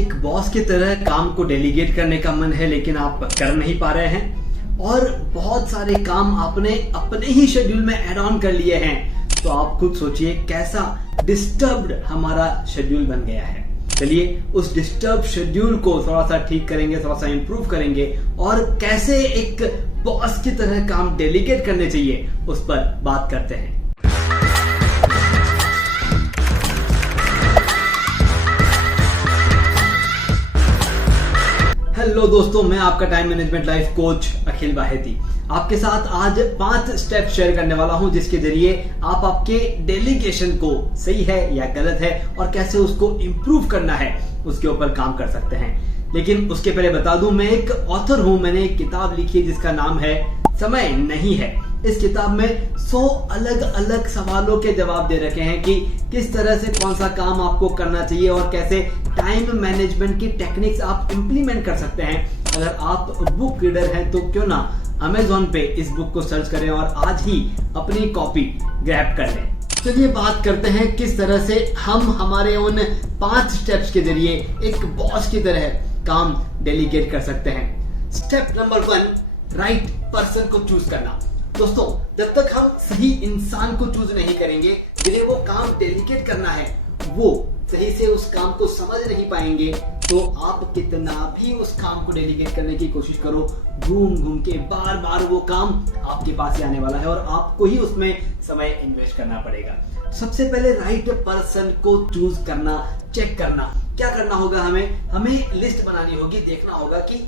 एक बॉस की तरह काम को डेलीगेट करने का मन है लेकिन आप कर नहीं पा रहे हैं और बहुत सारे काम आपने अपने ही शेड्यूल में ऐड ऑन कर लिए हैं, तो आप खुद सोचिए कैसा डिस्टर्ब्ड हमारा शेड्यूल बन गया है। चलिए उस डिस्टर्ब शेड्यूल को थोड़ा सा ठीक करेंगे, थोड़ा सा इंप्रूव करेंगे और कैसे एक बॉस की तरह काम डेलीगेट करने चाहिए उस पर बात करते हैं। हेलो दोस्तों, मैं आपका टाइम मैनेजमेंट लाइफ कोच अखिल बाहेती आपके साथ आज 5 स्टेप शेयर करने वाला हूं जिसके जरिए आप आपके डेलीगेशन को सही है या गलत है और कैसे उसको इंप्रूव करना है उसके ऊपर काम कर सकते हैं। लेकिन उसके पहले बता दूं, मैं एक ऑथर हूं, मैंने एक किताब लिखी है जिसका नाम है समय नहीं है। इस किताब में 100 अलग अलग सवालों के जवाब दे रखे हैं कि किस तरह से कौन सा काम आपको करना चाहिए और कैसे टाइम मैनेजमेंट की टेक्निक्स आप इंप्लीमेंट कर सकते हैं। अगर आप बुक रीडर हैं तो क्यों ना Amazon पे इस बुक को सर्च करें और आज ही अपनी कॉपी ग्रैब कर लें। चलिए बात करते हैं किस तरह से हम हमारे उन 5 स्टेप्स के जरिए एक बॉस की तरह काम डेलीगेट कर सकते हैं। स्टेप नंबर 1, राइट पर्सन को चूज करना। दोस्तों, जब तक हम सही इंसान को चूज नहीं करेंगे जिन्हें वो काम डेलीगेट करना है, वो सही से उस काम को समझ नहीं पाएंगे, तो आप कितना भी उस काम को डेलीगेट करने की कोशिश करो, घूम घूम के बार बार वो काम आपके पास ही आने वाला है और आपको ही उसमें समय इन्वेस्ट करना पड़ेगा। सबसे पहले राइट पर्सन को चूज करना, चेक करना। क्या करना होगा, हमें लिस्ट बनानी होगी, देखना होगा कि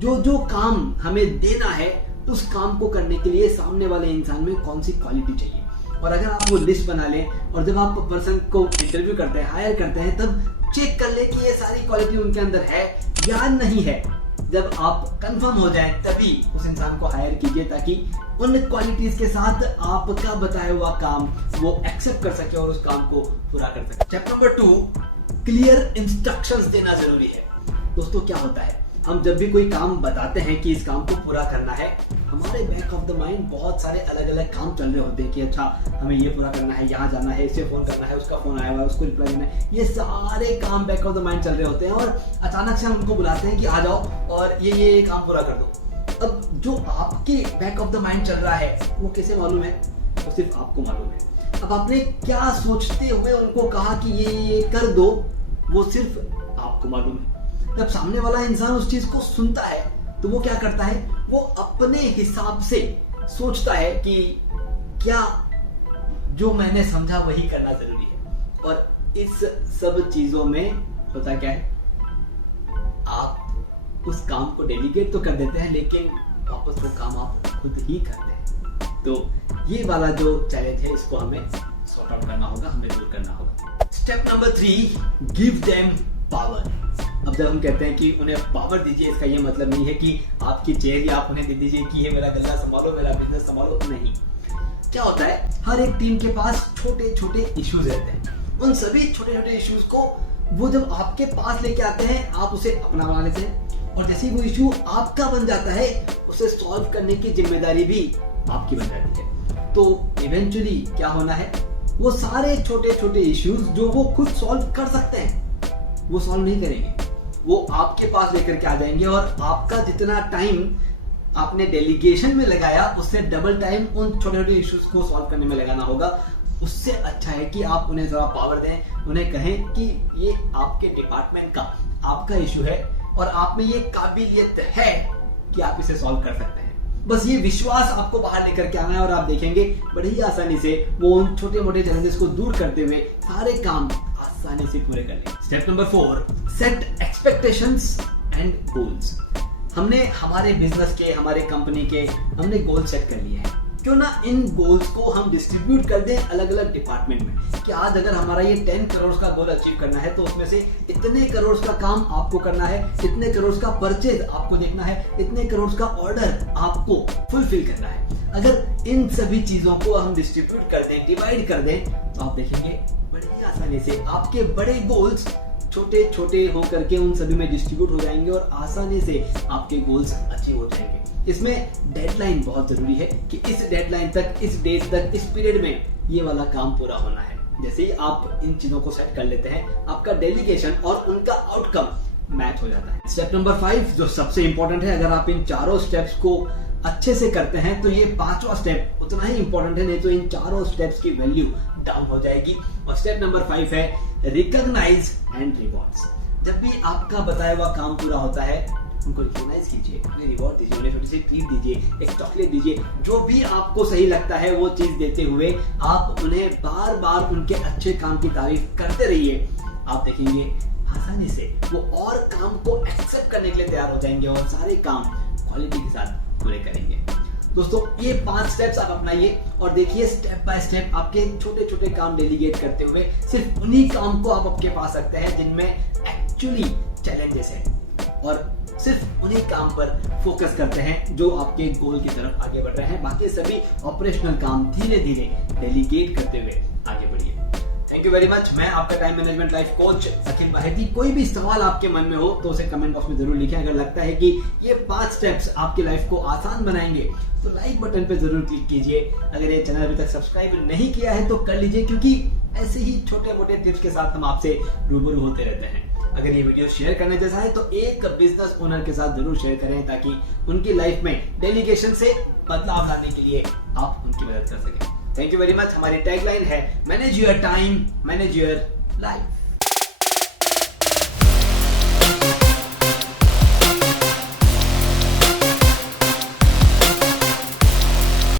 जो काम हमें देना है उस काम को करने के लिए सामने वाले इंसान में कौन सी क्वालिटी चाहिए। और अगर आप वो लिस्ट बना लें और जब आप पर्सन को इंटरव्यू करते हैं, हायर करते हैं, तब चेक कर लें कि ये सारी क्वालिटी उनके अंदर है या नहीं है। जब आप कंफर्म हो जाए तभी उस इंसान को हायर कीजिए ताकि उन क्वालिटीज के साथ आपका बताया हुआ काम वो एक्सेप्ट कर सके और उस काम को पूरा कर सके। स्टेप नंबर 2, क्लियर इंस्ट्रक्शंस देना जरूरी है। दोस्तों, क्या होता है, हम जब भी कोई काम बताते हैं कि इस काम को पूरा करना है, हमारे बैक ऑफ द माइंड बहुत सारे अलग अलग काम चल रहे होते हैं कि अच्छा हमें ये पूरा करना है, यहाँ जाना है, इसे फोन करना है, उसका फोन आया हुआ है, उसको रिप्लाई देना है। ये सारे काम बैक ऑफ द माइंड चल रहे होते हैं और अचानक से हम उनको बुलाते हैं कि आ जाओ और ये काम पूरा कर दो। अब जो आपके बैक ऑफ द माइंड चल रहा है वो कैसे मालूम है? वो सिर्फ आपको मालूम है। अब आपने क्या सोचते हुए उनको कहा कि ये कर दो, वो सिर्फ आपको मालूम है। जब सामने वाला इंसान उस चीज को सुनता है तो वो क्या करता है, वो अपने हिसाब से सोचता है कि क्या जो मैंने समझा वही करना जरूरी है। और इस सब चीजों में होता क्या है, आप उस काम को डेलीगेट तो कर देते हैं लेकिन वापस वो काम आप खुद ही करते हैं। तो ये वाला जो चैलेंज है इसको हमें सॉर्ट आउट करना होगा, हमें दूर करना होगा। Step number 3, give them power. अब जब हम कहते हैं कि उन्हें पावर दीजिए, इसका ये मतलब नहीं है कि आपकी चेयर या आप उन्हें दे दीजिए कि ये मेरा गल्ला संभालो, मेरा बिजनेस संभालो। नहीं, क्या होता है, हर एक टीम के पास छोटे छोटे इश्यूज रहते हैं। उन सभी छोटे छोटे इश्यूज को वो जब आपके पास लेके आते हैं, आप उसे अपना बना लेते हैं और जैसे वो इश्यू आपका बन जाता है, उसे सॉल्व करने की जिम्मेदारी भी आपकी बन जाती है। तो इवेंचुअली क्या होना है, वो सारे छोटे छोटे इश्यूज जो वो खुद सॉल्व कर सकते हैं वो सॉल्व नहीं करेंगे, वो आपके पास लेकर के आ जाएंगे और आपका जितना टाइम आपने डेलीगेशन में लगाया उससे डबल टाइम उन छोटे छोटे इश्यूज को सॉल्व करने में लगाना होगा। उससे अच्छा है कि आप उन्हें जरा पावर दें, उन्हें कहें कि ये आपके डिपार्टमेंट का आपका इशू है और आप में ये काबिलियत है कि आप इसे सॉल्व कर सकते हैं। बस ये विश्वास आपको बाहर लेकर के आना है और आप देखेंगे बड़ी ही आसानी से वो उन छोटे मोटे चैलेंजेस को दूर करते हुए सारे काम आसानी से पूरे कर लेंगे। Step number 4, set expectations and goals. हमने हमारे बिजनेस के, हमारे कंपनी के हमने गोल सेट कर लिए हैं, क्यों ना इन गोल्स को हम डिस्ट्रीब्यूट कर दें अलग अलग डिपार्टमेंट में कि आज अगर हमारा ये 10 करोड़ का गोल अचीव करना है तो उसमें से इतने करोड़ का काम आपको करना है, इतने करोड़ का परचेज आपको देखना है, इतने करोड़ का ऑर्डर आपको फुलफिल करना है। अगर इन सभी चीजों को हम डिस्ट्रीब्यूट कर दें, डिवाइड कर दें, तो आप देखेंगे बड़ी आसानी से आपके बड़े गोल्स छोटे छोटे होकर के उन सभी में डिस्ट्रीब्यूट हो जाएंगे और आसानी से आपके गोल्स अचीव हो जाएंगे। इसमें डेडलाइन बहुत जरूरी है कि इस डेडलाइन तक, इस डेट तक, इस पीरियड में ये वाला काम पूरा होना है। जैसे ही आप इन चीजों को सेट कर लेते हैं, आपका डेलीगेशन और उनका आउटकम मैच हो जाता है। स्टेप नंबर 5 जो सबसे इंपॉर्टेंट है, अगर आप इन चारों स्टेप्स को अच्छे से करते हैं तो ये 5वां स्टेप उतना ही इंपॉर्टेंट है, नहीं तो इन चारों स्टेप्स की वैल्यू डाउन हो जाएगी। और स्टेप नंबर 5 है रिकॉग्नाइज एंड रिवॉर्ड्स। जब भी आपका बताया हुआ काम पूरा होता है, उनको रिकॉग्नाइज कीजिए, उन्हें रिवॉर्ड दीजिए, उन्हें छोटी सी ट्रीट दीजिए, एक चॉकलेट दीजिए, जो भी आपको सही लगता है वो चीज देते हुए आप उन्हें बार बार उनके अच्छे काम की तारीफ करते रहिए। आप देखेंगे आसानी से वो और काम को एक्सेप्ट करने के लिए तैयार हो जाएंगे और सारे काम क्वालिटी के साथ पूरे करेंगे। दोस्तों ये 5 स्टेप्स आप अपनाइए और देखिए स्टेप बाय स्टेप आपके छोटे छोटे काम डेलीगेट करते हुए सिर्फ उन्हीं काम को आप आपके पास रखते हैं जिनमें एक्चुअली चैलेंजेस हैं, और सिर्फ उन्हीं काम पर फोकस करते हैं जो आपके गोल की तरफ आगे बढ़ रहे हैं। बाकी सभी ऑपरेशनल काम धीरे धीरे डेलीगेट करते हुए आगे बढ़िए। Thank you very much. मैं आपका टाइम मैनेजमेंट लाइफ कोच अखिल बाहेती। कोई भी सवाल आपके मन में हो तो उसे कमेंट बॉक्स में जरूर लिखें। अगर लगता है कि ये 5 स्टेप्स आपकी लाइफ को आसान बनाएंगे तो लाइक बटन पे जरूर क्लिक कीजिए। अगर ये चैनल अभी तक सब्सक्राइब नहीं किया है तो कर लीजिए, क्योंकि ऐसे ही छोटे मोटे टिप्स के साथ हम आपसे रूबरू होते रहते हैं। अगर ये वीडियो शेयर करने जैसा है तो एक बिजनेस ओनर के साथ जरूर शेयर करें, ताकि उनकी लाइफ में डेलीगेशन से बदलाव लाने के लिए आप उनकी मदद कर सकें। Thank you very much. हमारी टैगलाइन है manage your time, manage your life.